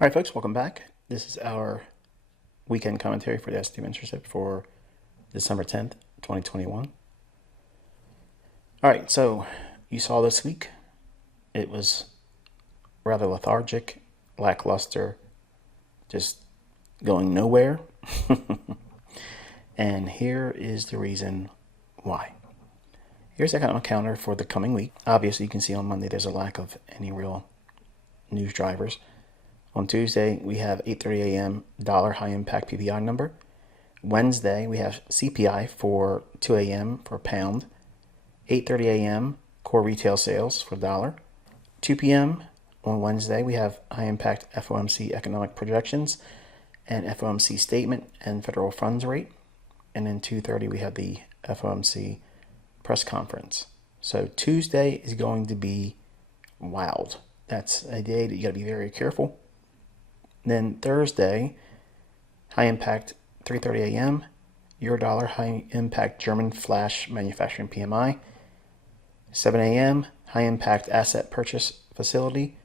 All right, folks, welcome back. This is our weekend commentary for the ST Mentorship for December 10th, 2021. All right, so you saw this week, it was rather lethargic, lackluster, just going nowhere. And here is the reason why. Here's the economic calendar for the coming week. Obviously, you can see on Monday there's a lack of any real news drivers. On Tuesday, we have 8:30 a.m. dollar high impact PPI number. Wednesday, we have CPI for 2 a.m. for pound. 8:30 a.m. core retail sales for dollar. 2 p.m. on Wednesday, we have high impact FOMC economic projections and FOMC statement and federal funds rate. And then 2:30, we have the FOMC press conference. So Tuesday is going to be wild. That's a day that you got to be very careful. Then Thursday, high impact 3:30 a.m. Eurodollar high impact German flash manufacturing PMI. 7 a.m. high impact asset purchase facility.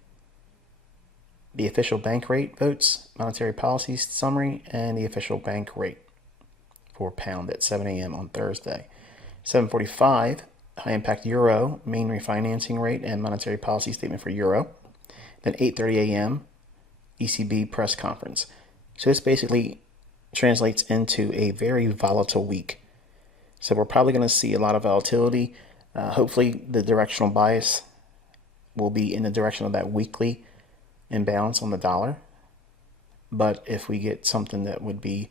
The official bank rate votes, monetary policy summary, and the official bank rate for pound at 7 a.m. on Thursday. 7:45 high impact euro main refinancing rate and monetary policy statement for euro. Then 8:30 a.m. ECB press conference. So this basically translates into a very volatile week. So we're probably going to see a lot of volatility. Hopefully the directional bias will be in the direction of that weekly imbalance on the dollar. But if we get something that would be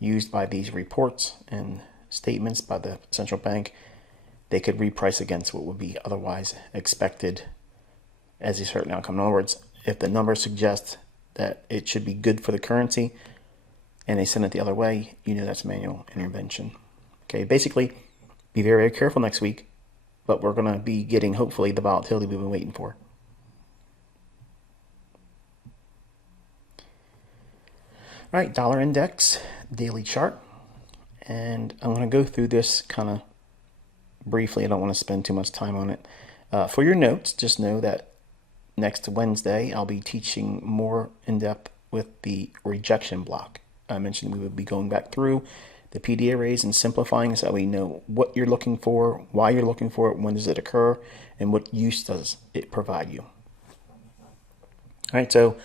used by these reports and statements by the central bank, they could reprice against what would be otherwise expected as a certain outcome. In other words, if the numbers suggest that it should be good for the currency and they send it the other way, you know that's manual intervention. Okay, basically, be very, very careful next week, but we're going to be getting, hopefully, the volatility we've been waiting for. All right, dollar index, daily chart. And I'm going to go through this kind of briefly. I don't want to spend too much time on it. For your notes, just know that next Wednesday, I'll be teaching more in depth with the rejection block. I mentioned we would be going back through the PD arrays and simplifying so that we know what you're looking for, why you're looking for it, when does it occur, and what use does it provide you. All right, so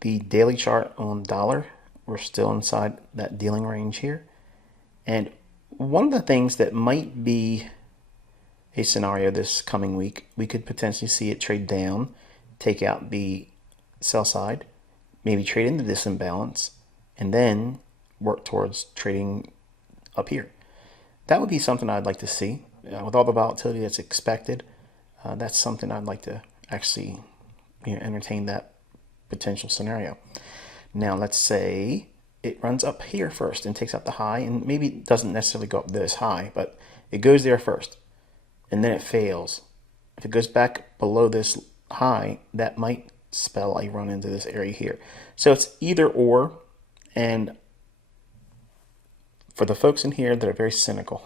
the daily chart on dollar, we're still inside that dealing range here. And one of the things that might be a scenario this coming week, we could potentially see it trade down, take out the sell side, maybe trade into this imbalance, and then work towards trading up here. That would be something I'd like to see. With all the volatility that's expected, that's something I'd like to actually entertain that potential scenario. Now, let's say it runs up here first and takes out the high, and maybe it doesn't necessarily go up this high, but it goes there first, and then it fails. If it goes back below this high, that might spell a run into this area here. So it's either or, and for the folks in here that are very cynical,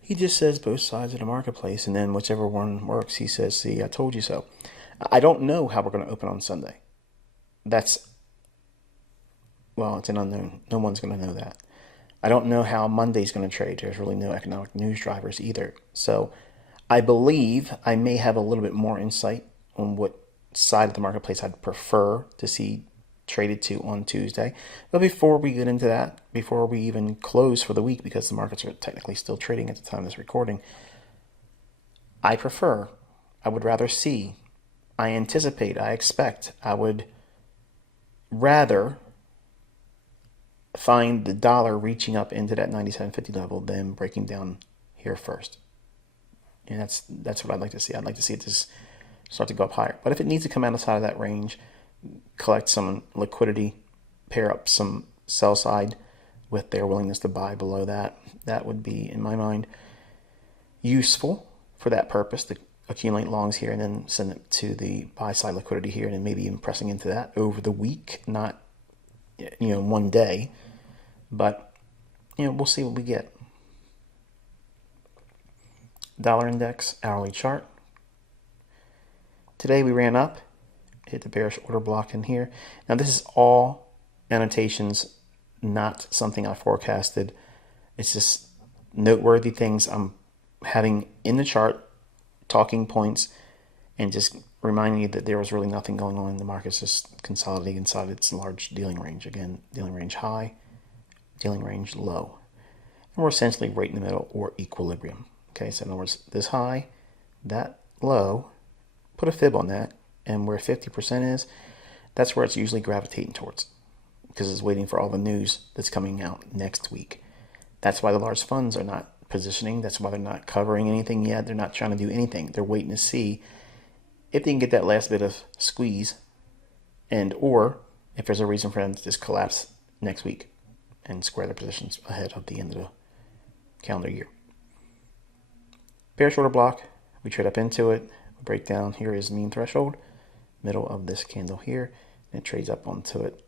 he just says both sides of the marketplace, and then whichever one works, he says, see, I told you so. I don't know how we're going to open on Sunday. Well, it's an unknown. No one's going to know that. I don't know how Monday's going to trade. There's really no economic news drivers either. So I believe I may have a little bit more insight on what side of the marketplace I'd prefer to see traded to on Tuesday. But before we get into that, before we even close for the week, because the markets are technically still trading at the time of this recording, I would rather see, I anticipate, I expect, I would rather find the dollar reaching up into that 97.50 level than breaking down here first. And that's what I'd like to see. I'd like to see it just start to go up higher. But if it needs to come outside of that range, collect some liquidity, pair up some sell side with their willingness to buy below that, that would be, in my mind, useful for that purpose, to accumulate longs here and then send it to the buy side liquidity here, and then maybe even pressing into that over the week, not one day. But we'll see what we get. Dollar index hourly chart. Today we ran up hit the bearish order block in here. Now this is all annotations, not something I forecasted. It's just noteworthy things I'm having in the chart, talking points, and just reminding you that there was really nothing going on in the market. It's just consolidating inside its large dealing range. Again, dealing range high, dealing range low. And we're essentially right in the middle or equilibrium. Okay, so in other words, this high, that low, put a fib on that, and where 50% is, that's where it's usually gravitating towards, because it's waiting for all the news that's coming out next week. That's why the large funds are not positioning. That's why they're not covering anything yet. They're not trying to do anything. They're waiting to see if they can get that last bit of squeeze, and or if there's a reason for them to just collapse next week and square their positions ahead of the end of the calendar year. Bearish order block, we trade up into it, we break down. Here is mean threshold, middle of this candle here, and it trades up onto it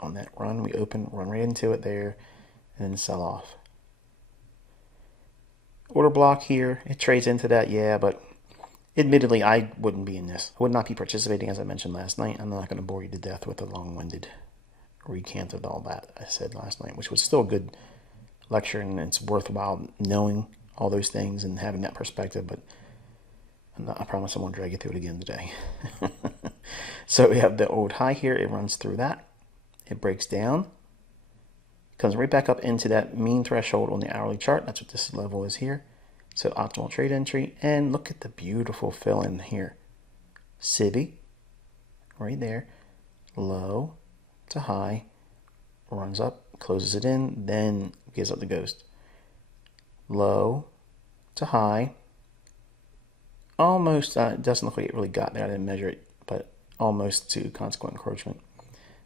on that run. We open, run right into it there, and then sell off. Order block here, it trades into that, yeah, but admittedly, I wouldn't be in this. I would not be participating, as I mentioned last night. I'm not going to bore you to death with a long-winded recant of all that I said last night, which was still a good lecture, and it's worthwhile knowing all those things and having that perspective, but I promise I won't drag you through it again today. So we have the old high here. It runs through that. It breaks down. Comes right back up into that mean threshold on the hourly chart. That's what this level is here. So optimal trade entry. And look at the beautiful fill in here. SIBI, right there. Low to high. Runs up, closes it in, then gives up the ghost. Low to high. Almost, it doesn't look like it really got there. I didn't measure it, but almost to consequent encroachment.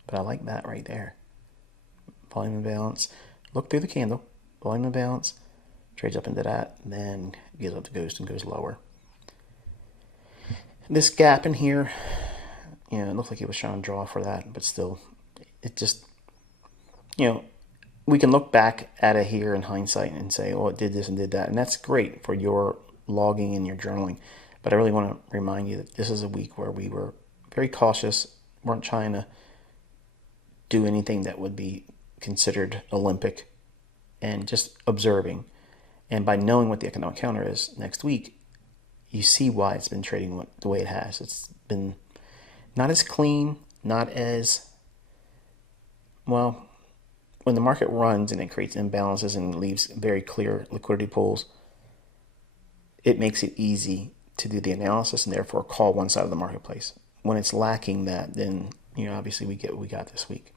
But I like that right there. Volume imbalance. Look through the candle. Volume imbalance. Trades up into that. Then gives up the ghost and goes lower. This gap in here, it looked like it was trying to draw for that, but still, it just, we can look back at it here in hindsight and say, oh, it did this and did that. And that's great for your logging and your journaling. But I really want to remind you that this is a week where we were very cautious, weren't trying to do anything that would be considered Olympic, and just observing. And by knowing what the economic counter is next week, you see why it's been trading the way it has. It's been not as clean, not as, well, when the market runs and it creates imbalances and leaves very clear liquidity pools, it makes it easy to do the analysis and therefore call one side of the marketplace. When it's lacking that, then obviously we get what we got this week.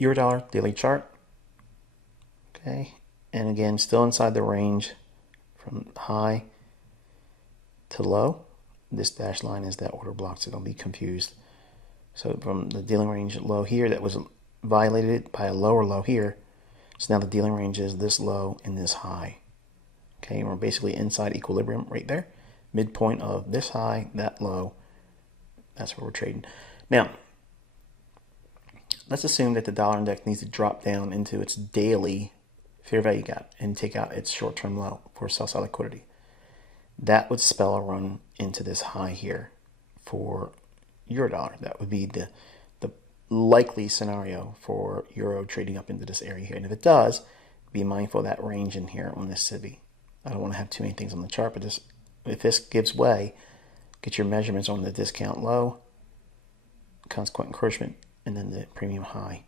Eurodollar daily chart. Okay, and again, still inside the range from high to low. This dashed line is that order block, so don't be confused. So from the dealing range low here that was violated by a lower low here. So now the dealing range is this low and this high. Okay, and we're basically inside equilibrium right there. Midpoint of this high, that low. That's where we're trading. Now, let's assume that the dollar index needs to drop down into its daily fair value gap and take out its short-term low for sell-side liquidity. That would spell a run into this high here for Eurodollar. That would be the likely scenario for Euro trading up into this area here. And if it does, be mindful of that range in here on this SIBI. I don't want to have too many things on the chart, but if this gives way, get your measurements on the discount low, consequent encroachment, and then the premium high.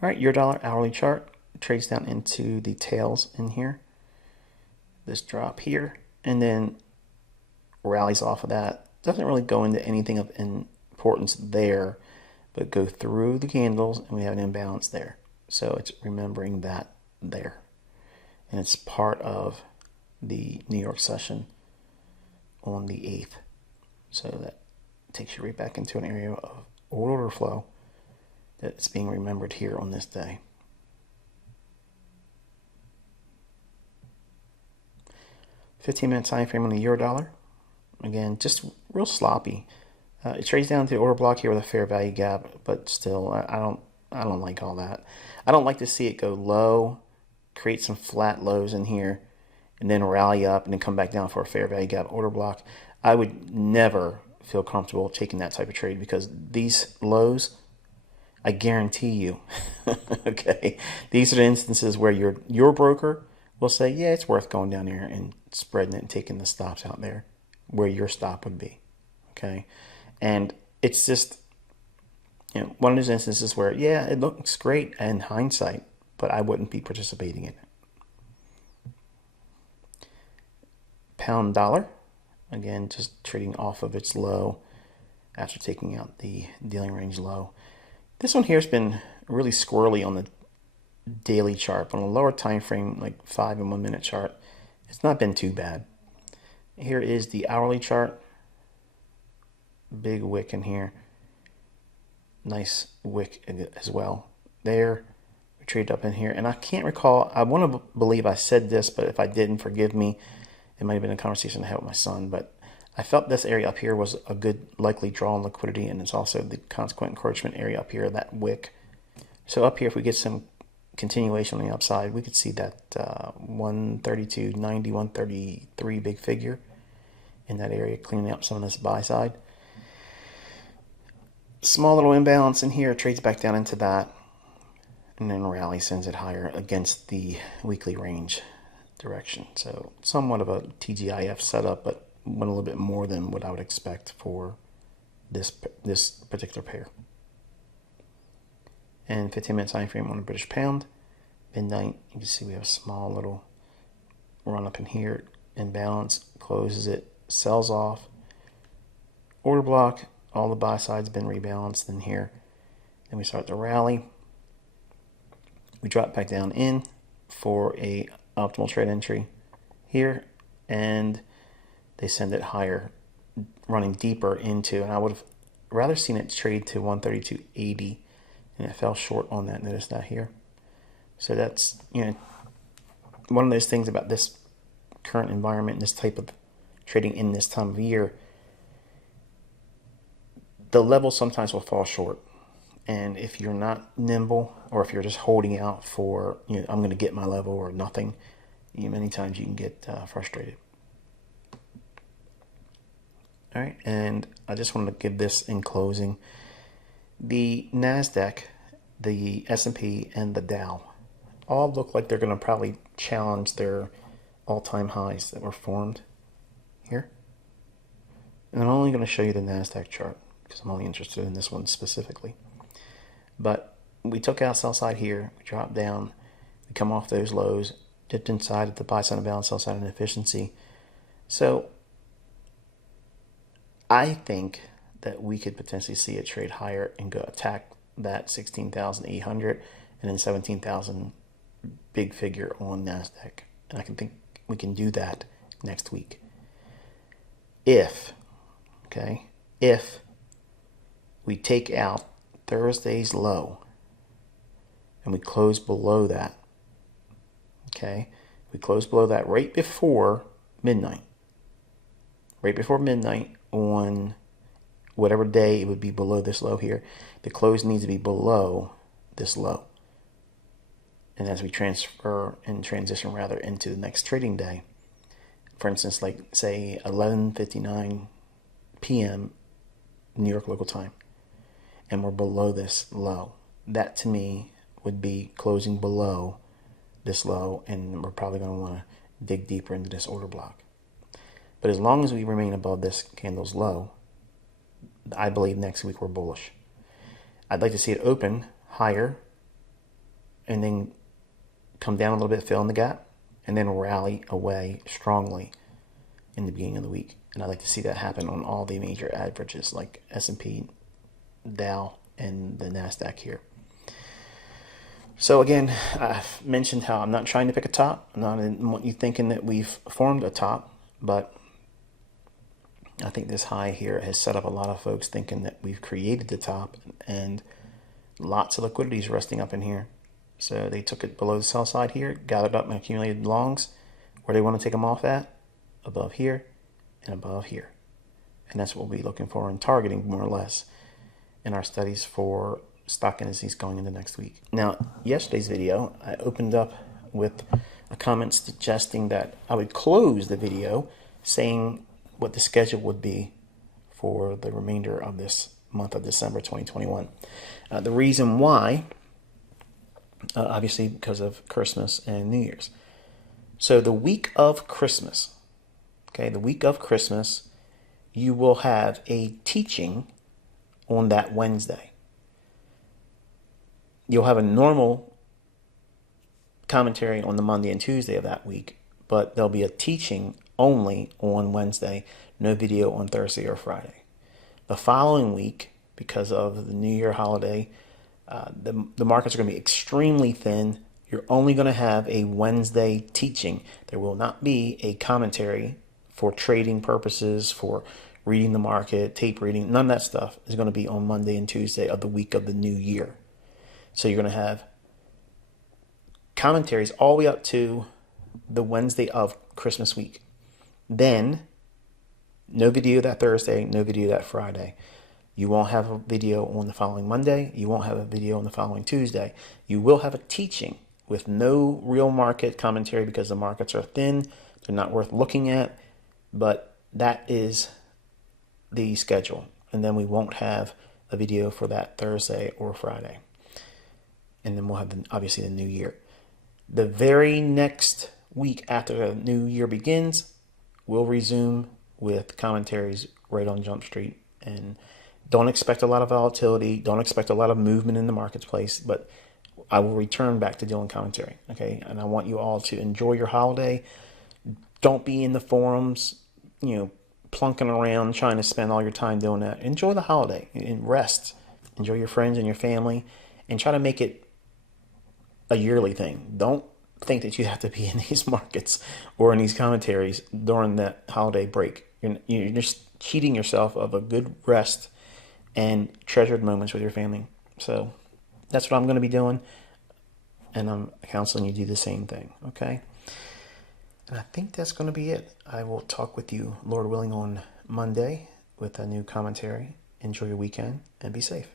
All right, Eurodollar hourly chart trades down into the tails in here. This drop here, and then rallies off of that. Doesn't really go into anything of importance there, but go through the candles, and we have an imbalance there. So it's remembering that there. And it's part of the New York session on the 8th. So that takes you right back into an area of order flow that's being remembered here on this day. $15-minute time frame on the Eurodollar. Again, just real sloppy. It trades down to the order block here with a fair value gap, but still, I don't like all that. I don't like to see it go low, create some flat lows in here, and then rally up and then come back down for a fair value gap order block. I would never feel comfortable taking that type of trade because these lows, I guarantee you, okay, these are the instances where your broker will say, yeah, it's worth going down here and spreading it and taking the stops out there where your stop would be, okay? And it's just, one of those instances where, yeah, it looks great in hindsight, but I wouldn't be participating in it. Pound dollar, again, just trading off of its low after taking out the dealing range low. This one here has been really squirrely on the daily chart, but on a lower time frame, like 5 and 1 minute chart, it's not been too bad. Here is the hourly chart. Big wick in here. Nice wick as well. There, we trade up in here, and I can't recall. I want to believe I said this, but if I didn't, forgive me. It might have been a conversation I had with my son, but I felt this area up here was a good likely draw on liquidity, and it's also the consequent encroachment area up here, that wick. So up here, if we get some continuation on the upside, we could see that 132.90, 133 big figure in that area, cleaning up some of this buy side. Small little imbalance in here, trades back down into that, and then rally sends it higher against the weekly range direction. So somewhat of a TGIF setup, but went a little bit more than what I would expect for this particular pair. And 15-minute time frame on a British pound, midnight, you can see we have a small little run up in here, imbalance, closes it, sells off, order block, all the buy side's been rebalanced in here. Then we start to rally. We drop back down in for a optimal trade entry here, and they send it higher, running deeper into, and I would have rather seen it trade to 132.80, and it fell short on that. Notice that here. So that's, one of those things about this current environment, this type of trading in this time of year, the level sometimes will fall short. And if you're not nimble, or if you're just holding out for, I'm going to get my level or nothing, many times you can get frustrated. All right, and I just wanted to give this in closing. The NASDAQ, the S&P, and the Dow all look like they're going to probably challenge their all-time highs that were formed here. And I'm only going to show you the NASDAQ chart because I'm only interested in this one specifically. But we took out sell side here, we dropped down, we come off those lows, dipped inside at the buy side and balance, sell side inefficiency. So I think that we could potentially see it trade higher and go attack that 16,800 and then 17,000 big figure on NASDAQ. And I can think we can do that next week. If we take out Thursday's low and we close below that, we close below that right before midnight. Right before midnight on whatever day it would be below this low here. The close needs to be below this low. And as we transfer and transition rather into the next trading day, for instance, like say 11:59 p.m. New York local time, and we're below this low, that to me would be closing below this low, and we're probably going to want to dig deeper into this order block. But as long as we remain above this candle's low, I believe next week we're bullish. I'd like to see it open higher and then come down a little bit, fill in the gap, and then rally away strongly in the beginning of the week. And I'd like to see that happen on all the major averages like S&P, Dow, and the NASDAQ here. So again, I've mentioned how I'm not trying to pick a top. I don't want you thinking that we've formed a top, but I think this high here has set up a lot of folks thinking that we've created the top, and lots of liquidity is resting up in here. So they took it below the sell side here, gathered up and accumulated longs. Where they want to take them off at? Above here and above here. And that's what we'll be looking for and targeting more or less in our studies for stock indices going into next week. Now, yesterday's video, I opened up with a comment suggesting that I would close the video saying what the schedule would be for the remainder of this month of December 2021. The reason why, obviously because of Christmas and New Year's. So the week of Christmas, okay, the week of Christmas, you will have a teaching on that Wednesday. You'll have a normal commentary on the Monday and Tuesday of that week, but there'll be a teaching only on Wednesday, no video on Thursday or Friday. The following week, because of the New Year holiday, the markets are going to be extremely thin. You're only going to have a Wednesday teaching. There will not be a commentary for trading purposes, for reading the market, tape reading. None of that stuff is going to be on Monday and Tuesday of the week of the new year. So you're going to have commentaries all the way up to the Wednesday of Christmas week. Then, no video that Thursday, no video that Friday. You won't have a video on the following Monday. You won't have a video on the following Tuesday. You will have a teaching with no real market commentary because the markets are thin. They're not worth looking at. But that is the schedule. And then we won't have a video for that Thursday or Friday. And then we'll have, obviously, the new year. The very next week after the new year begins, we'll resume with commentaries right on Jump Street. And don't expect a lot of volatility. Don't expect a lot of movement in the marketplace. But I will return back to doing commentary. Okay. And I want you all to enjoy your holiday. Don't be in the forums, plunking around trying to spend all your time doing that. Enjoy the holiday and rest. Enjoy your friends and your family. And try to make it a yearly thing. Don't think that you have to be in these markets or in these commentaries during that holiday break. You're just cheating yourself of a good rest and treasured moments with your family. So that's what I'm going to be doing. And I'm counseling you to do the same thing. Okay. And I think that's going to be it. I will talk with you, Lord willing, on Monday with a new commentary. Enjoy your weekend and be safe.